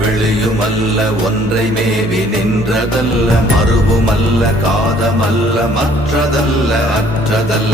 வெளியும் அல்ல ஒன்றை மேவி நின்றதல்ல மறுபுமல்ல காதமல்ல மற்றதல்ல அற்றதல்ல